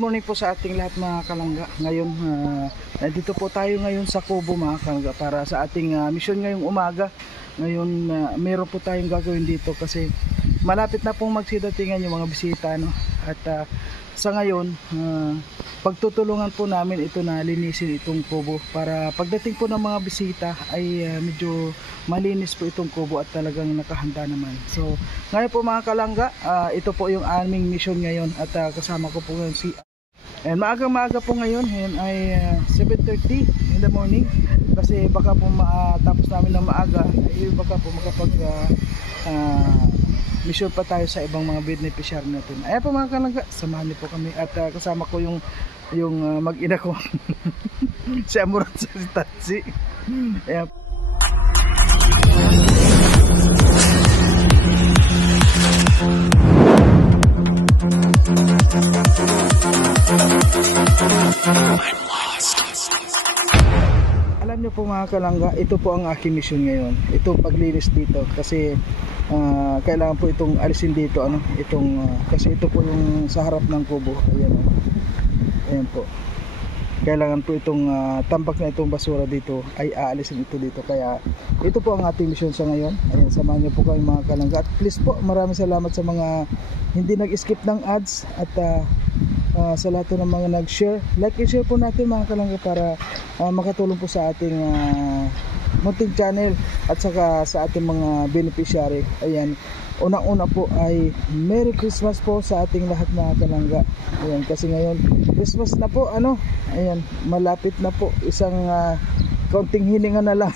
Morning po sa ating lahat mga kalangga. Ngayon, nandito po tayo ngayon sa Kubo mga kalangga para sa ating mission ngayong umaga. Ngayon, meron po tayong gagawin dito kasi malapit na pong magsidatingan yung mga bisita, no? At sa ngayon, pagtutulungan po namin ito na linisin itong kubo para pagdating po ng mga bisita ay medyo malinis po itong kubo at talagang nakahanda naman. So ngayon po mga kalangga, ito po yung aming mission ngayon at kasama ko po ngayon si maaga po ngayon ay 7:30 in the morning kasi baka po matapos namin ng maaga ay baka po makapag mission pa tayo sa ibang mga beneficiary natin. Ayan po mga kalangga, samahan niyo po kami at kasama ko yung mag-ina ko si Amuran sa Tatsi. Ayan. Alam niyo po mga kalangga, ito po ang aking mission ngayon. Ito paglinis dito kasi kailangan po itong alisin dito kasi ito po yung sa harap ng kubo. Ayan, ayan po. Kailangan po itong tambak na itong basura dito ay aalisin ito dito. Kaya ito po ang ating mission sa ngayon. Ayan, samahan niyo po kami mga kalangga. At please po, maraming salamat sa mga hindi nag-skip ng ads at sa lahat ng mga nag-share. Like and share po natin mga kalangga para makatulong po sa ating munting channel at saka sa ating mga beneficiary. Ayan, unang-una po ay Merry Christmas po sa ating lahat mga kalangga. Ayan, kasi ngayon Christmas na po, ayan, malapit na po, isang kaunting hininga na lang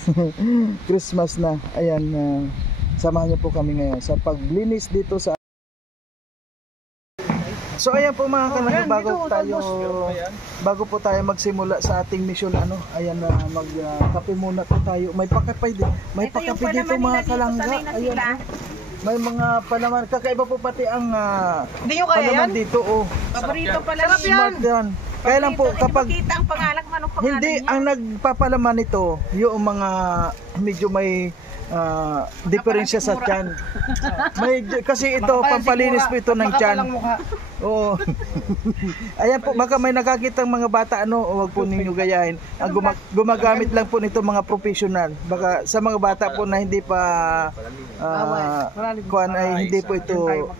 Christmas na. Ayan, samahan niyo po kami ngayon sa paglinis dito sa. So ayan po mga kalangga, bago po tayo magsimula sa ating mission, ayan, magkape muna po tayo. May pakape dito mga kalangga. Ayan, may mga palaman, kakaiba po pati ang palaman dito. Paborito pala smart yan. Kaya lang po kapag ang pangalan, anong pangalan hindi niya? Ang nagpapalaman ito yung mga medyo may diferensya sa tiyan. Kasi ito pampalinis po ito ng tiyan. Oo. Ayan po, baka may nakakitang mga bata, huwag po ninyo gayahin. Ang gumagamit lang po nito mga professional. Baka sa mga bata po na hindi pa hindi po ito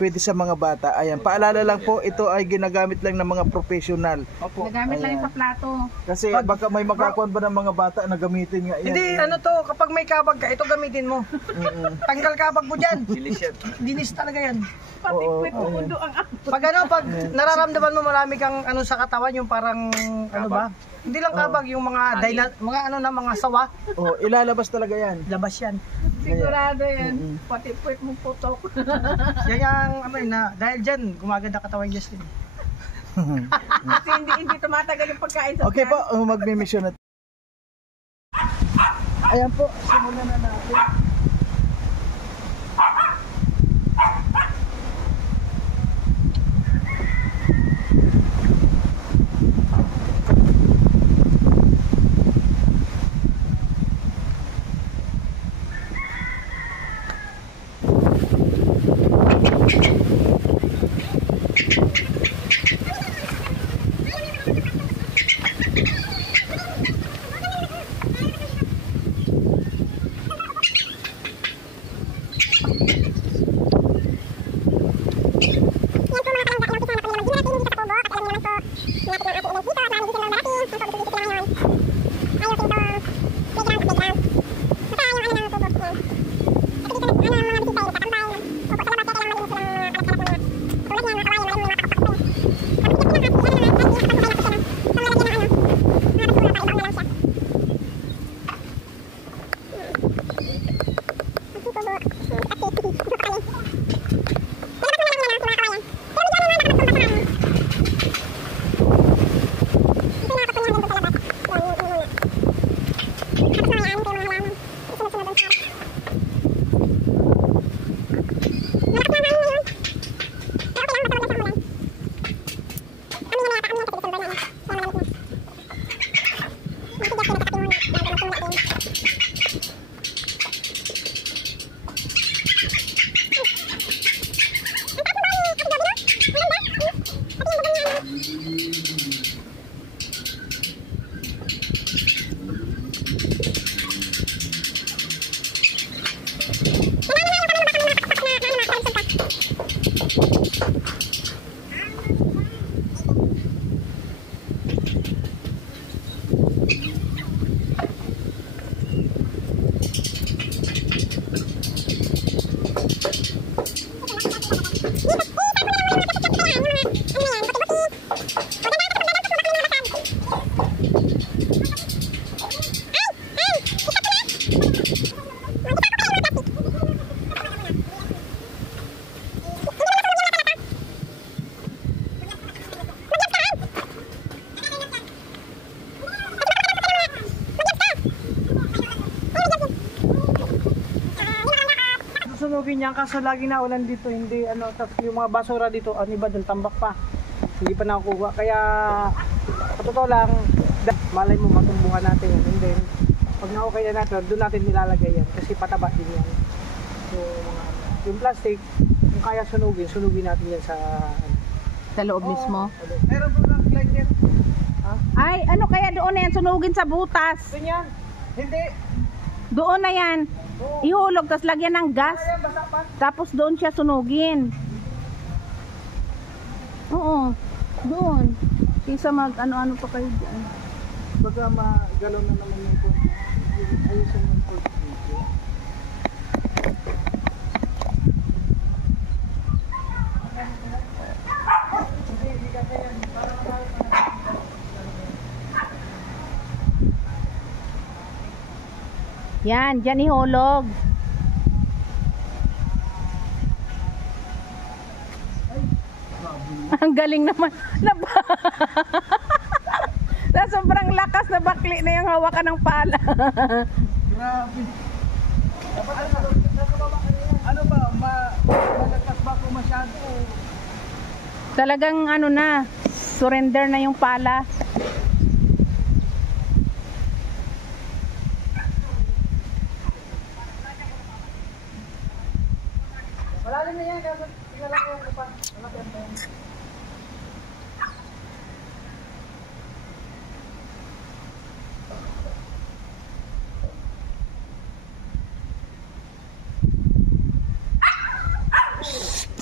pwede sa mga bata. Ayan, paalala lang po, ito ay ginagamit lang ng mga professional. Opo. Ginagamit lang sa plato. Kasi baka may makakuan ba ng mga bata na gamitin nga. Hindi, kapag may kabag ka, ito gamitin mo. Tanggal kabag mo dyan. Dinis talaga yan. Pati kwet mo kundo ang pag nararamdaman mo marami kang sa katawan, yung parang ba? Hindi lang kabag, yung mga mga sawa. Ilalabas talaga yan. Labas yan. Sigurado yan. Pati kwet mo putok. Yan yung dahil dyan, gumaganda katawan niya sila. Kasi hindi tumatagal yung pagkain sa okay po, magmi-mission natin. Ayan po, simulan na natin. ganyan kaso lagi na ulan dito, hindi ano, tapos yung mga basura dito, ano ba, doon tambak pa. Hindi pa nakukuha. Kaya, sa totoo lang, malay mo matumbuhan natin yan. And then, pag na-okay na natin, doon natin nilalagay yan. Kasi pataba din yan. So, yung plastic, kung kaya sunugin natin yan sa... Sa loob mismo. Meron po lang blanket. Ay, ano kaya doon na yan? Sunugin sa butas. Doon yan. Hindi. Doon na yan. Ihulog, tapos lagyan ng gas. Ayan, basa pa. Tapos doon siya sunugin. Oo. Doon. Kisa mag ano-ano pa kayo dyan. Baka magalaw na naman yung tubig. Ayusin yung tubig. Yan, dyan ihulog. Ang galing naman. Na sobrang lakas na bakli na yung hawakan ng pala. Grabe. Dapat ano ba, malakas ba ako masyado? Talagang ano na, surrender na yung pala. Malalim na yan, kaya ilalaki yung upan. Malaki yan.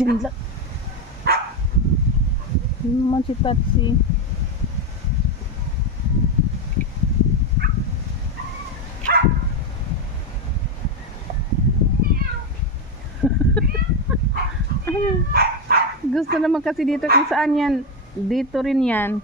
Tinla. Yun naman si Tatsi. Gusto naman kasi dito kung saan yan. Dito rin yan.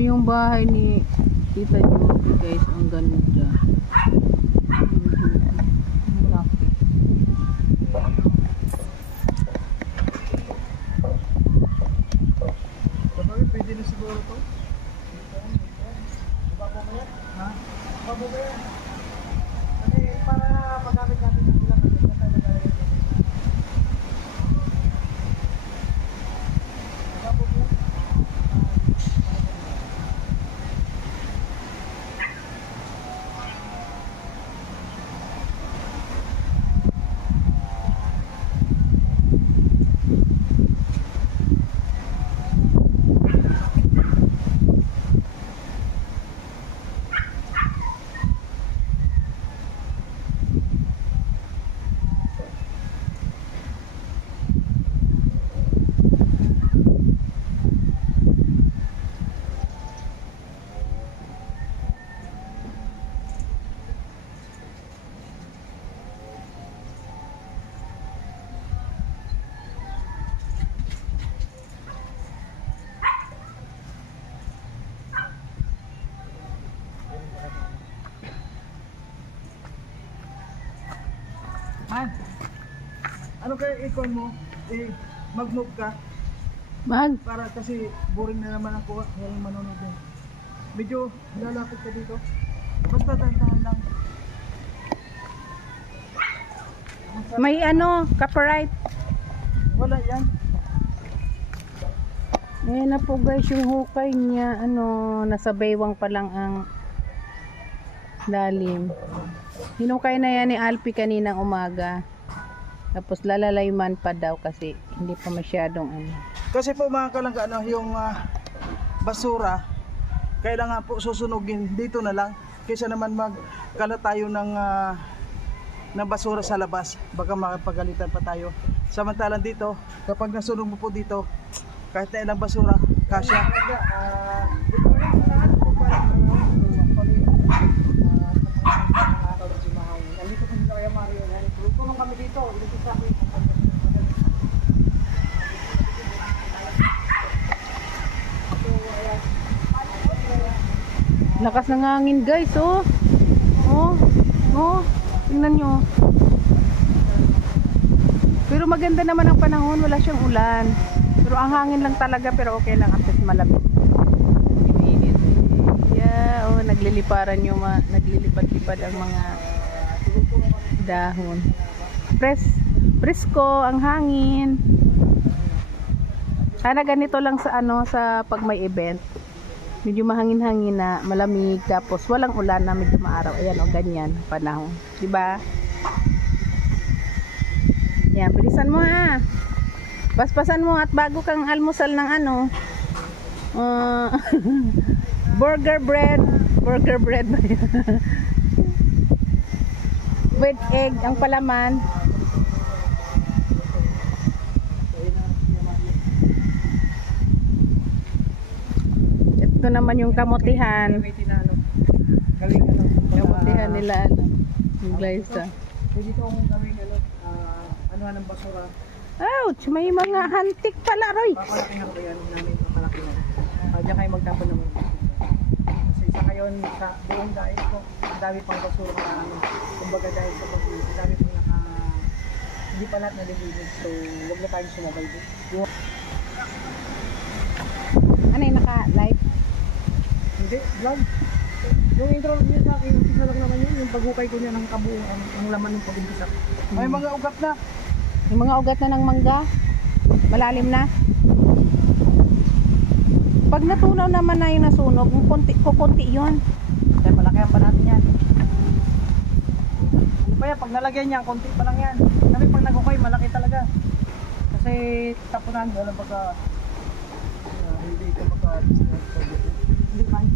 Yung bahay ni Tita Joby guys, ang ganda. Ang laki. Sabagay, pwede na siguro to. Ha? Bago ba yan? Kasi para paggamit natin ng ilang kasi na tayo nagalagay. Bago ba yan? Han, ano kaya ikon mo? Mag-move ka para kasi boring na naman ako. Walang manonood din. Medyo lalapit ka dito. Basta tantahan lang. May ano, copyright. Wala yan. Ayan na po guys yung hukay niya. Ano, nasa baywang pa lang ang lalim. Hinukay na yan ni Alpi kaninang umaga. Tapos lalalayman pa daw kasi hindi pa masyadong ano. Kasi po mga kalangga, ano, yung basura, kailangan po susunugin dito na lang. Kaysa naman magkalat tayo ng basura sa labas. Baka makapagalitan pa tayo. Samantalang dito, kapag nasunog mo po dito, kahit na ilang basura, kasya. Nandito kami sa Kaya Mario. Tulong kami dito. Dito sa akin. Lakas ng hangin guys, oh. Oh, oh, tingnan nyo. Pero maganda naman ang panahon, wala siyang ulan. Pero ang hangin lang talaga, pero okay lang at least malamig. Yeah, oh, nagliliparan yung naglilipad-lipad ang mga dahon. Presko ang hangin. Sana ganito lang sa sa pag may event. Medyo mahangin-hangin na, malamig, tapos walang ulan na medyo maaraw. Ayan, o ganyan panahon, 'di ba? Yan, bilisan mo ha. Paspasan mo at bago kang almusal ng burger bread ba yun? With egg ang palaman. Ito naman yung kamutihan. Kamutihan nila yung glyza. Pwede itong gawing ng basura. Ouch! May mga hantik pala, Roy. Papalaki na ko yan namin, papalaki na. Diyan kayo magtapon ng mga. Kasi isa ngayon sa buong dahil ko, ang dami pang basura na namin. Kumbaga dahil sa pag-ibig, ang dami pang hindi pa lahat nalililig. So, huwag na tayong sumabay din. Ano yung naka-live? Hindi, vlog. Yung intro niya sa akin, umpisa lang naman yun. Yung paghukay ko niya ng kabuo, ang laman ng pag-umpisa. May mga ugat na. Yung mga ugat na ng mangga, malalim na. Pag natunaw naman na yung nasunog, kukunti yun. Kaya malakihan pa natin yan. Ano pa yan, pag nalagyan niya, konti pa lang yan. Kami pag nagukay, malaki talaga. Kasi tapunan, wala baka hindi ito baka hindi man.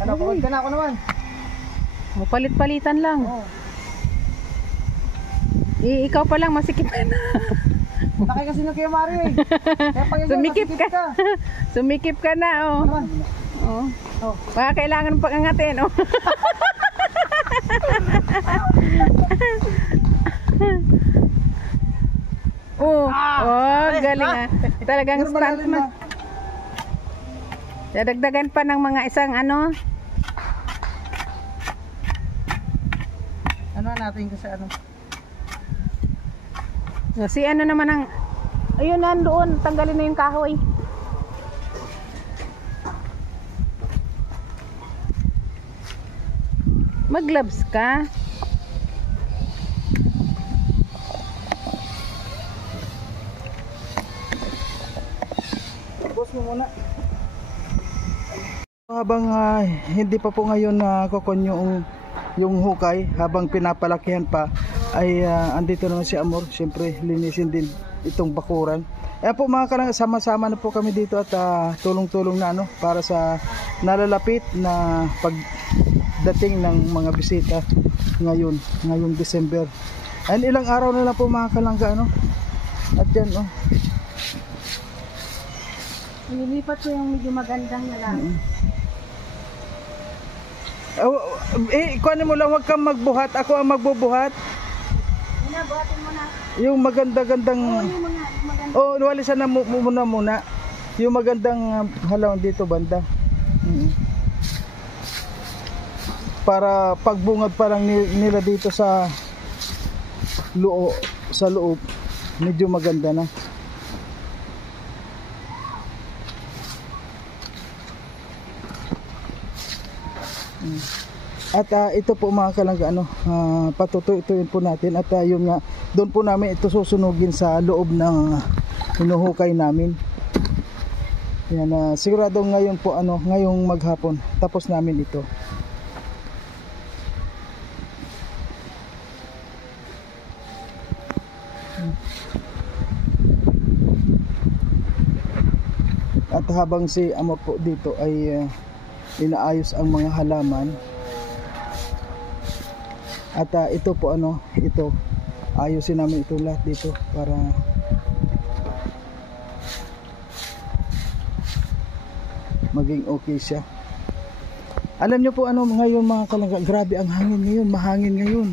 Ano, pagod ka na ako naman. Palit-palitan lang. Oo. Ikaw pa lang masikip ka na. Nakay kasi ng Kuya Mario eh. Kaya pag ikaw, Sumikip nasikip ka. Sumikip ka na, oh. Naman. Oh. Oh. Baka kailangan pang angatin, oh. Galing ah. Talagang stuntman. Dadagdagan pa ng mga isang Ano natin kasi si naman ang ayun nandoon, tanggalin na yung kahoy. Mag-gloves ka. Boss mo muna. Habang hindi pa po ngayon kokon yung hukay, habang pinapalakihan pa ay andito naman si Amor, siyempre linisin din itong bakuran. Ayan po mga kalang, sama-sama na po kami dito at tulong-tulong na para sa nalalapit na pagdating ng mga bisita ngayong December. And ilang araw na lang po mga kalangga at yan Nilipat ko yung medyo magandang na lang. Kuhanin mo lang, huwag kang magbuhat, ako ang magbubuhat. Buhatin mo na. Yung maganda-gandang Yung mga maganda. walisan na muna. Yung magandang halaman dito banda. Para pagbungad parang nila dito sa loob, medyo maganda na. At ito po mga kalangga patutuyuin po natin at yung doon po namin ito susunugin sa loob ng hinuhukay namin. Yan, sigurado ngayon po ngayong maghapon tapos namin ito. At habang si Amor po dito ay inaayos ang mga halaman. At ito po ito ayusin namin ito lahat dito para maging okay siya. Alam niyo po ngayon mga kalangga, grabe ang hangin ngayon, mahangin ngayon.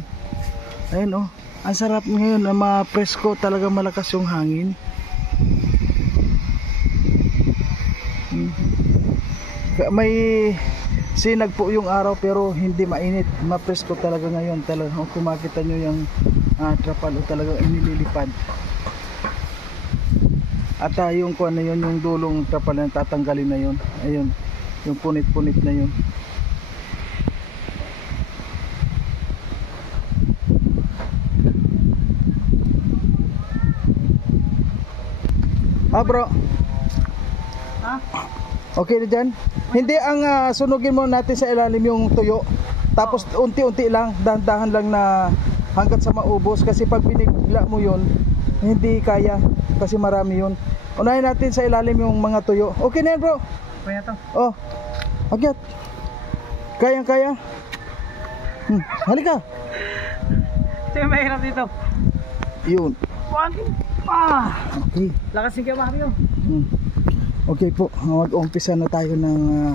Ayun ang sarap ngayon, ma-presko talaga, malakas yung hangin. may sinag po yung araw pero hindi mainit, mapresko talaga ngayon talaga. Kung makita nyo yung trapal talagang inililipad. At yung kuan na yun, yung dulong trapal na tatanggalin na yun. Ayun, yung punit-punit na yun. Bro. Ha? Okay na dyan? Hindi ang sunugin mo natin sa ilalim yung tuyo. Tapos unti-unti lang, dahan-dahan lang na hanggat sa maubos. Kasi pag binigla mo yun, hindi kaya. Kasi marami yun. Unahin natin sa ilalim yung mga tuyo. Okay na yan bro. Kaya to. Oh, agyat. Kayang-kaya. Halika. Ito yung mahirap dito. Yun. Okay. Lakas yung Mario. Okay po, mag-uumpisa na tayo ng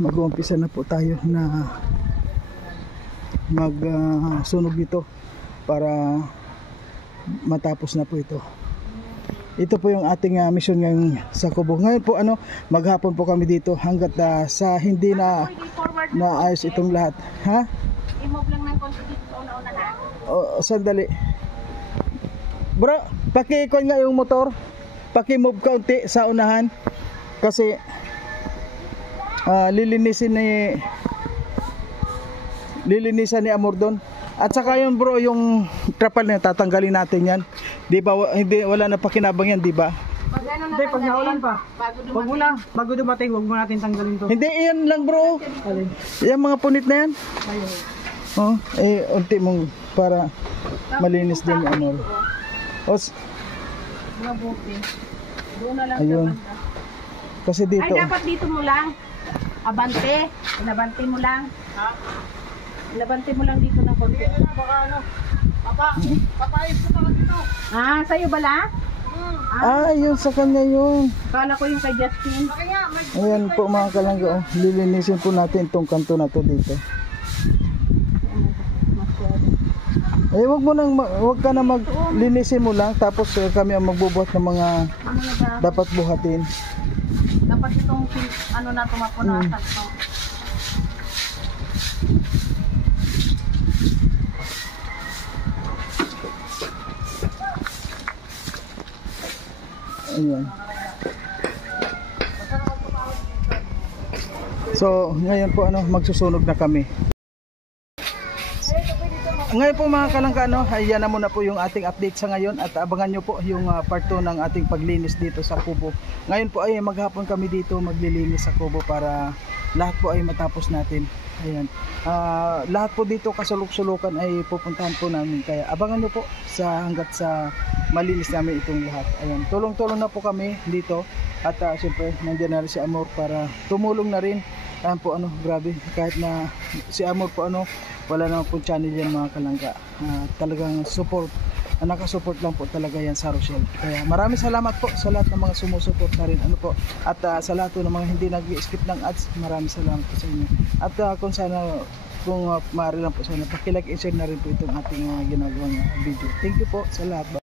mag-uumpisa na po tayo na sunog dito para matapos na po ito. Ito po yung ating mission ngayon sa Kubo. Ngayon po maghapon po kami dito hanggat sa hindi na naayos itong lahat. Ha? I-move lang ng konti dito sa una-una na. Sandali. Bro, paki-ikon nga yung motor. Paki-move kaunti sa unahan. Kasi lilinisan ni Amor doon. At saka yun bro, yung trapal na tatanggalin natin yan. Di ba, wala na pakinabang yan, di ba? Hindi, pag naulan pa. Bago dumating, wag mo natin tanggalin to. Hindi, iyan lang bro. Alin? Yung mga punit na yan. Ayun. Oh, unti mong para malinis din yung Amor. Mga buki. Doon na lang Ayun. sa banda. Kasi dito. Ay, dapat dito mo lang. Abante. Inabante mo lang. Ha? Inabante mo lang dito ng konti. Baka papayos ko na dito. Sa'yo bala? Yun sa kanya yun. Kala ko yung kay Justin. Ayan po mga kalangga. Lilinisin po natin itong kanto na to dito. Wag ka na maglinisin mo lang tapos kami ang magbubuhat ng mga dapat buhatin. Dapat itong na tumapunasan to. Ayan. So, ngayon po magsusunog na kami. Ngayon po mga kalangga, ayan na muna po yung ating update sa ngayon at abangan nyo po yung part 2 ng ating paglinis dito sa Kubo. Ngayon po ay maghapon kami dito maglilinis sa Kubo para lahat po ay matapos natin. Ayan. Lahat po dito kasulok-sulukan ay pupuntahan po namin, kaya abangan nyo po hanggat sa malinis namin itong lahat. Ayan. Tulong-tulong na po kami dito at siyempre nandiyan na rin si Amor para tumulong na rin. Ayan po grabe, kahit na si Amor po wala naman po channel yan mga kalangga. Talagang support, nakasupport lang po talaga yan sa Rochelle. Kaya maraming salamat po sa lahat ng mga sumusuport na rin at sa lahat ng mga hindi nag-skip ng ads, maraming salamat po sa inyo. At kung maaari lang po sana paki-like and share na rin po itong ating ginagawang video. Thank you po sa lahat.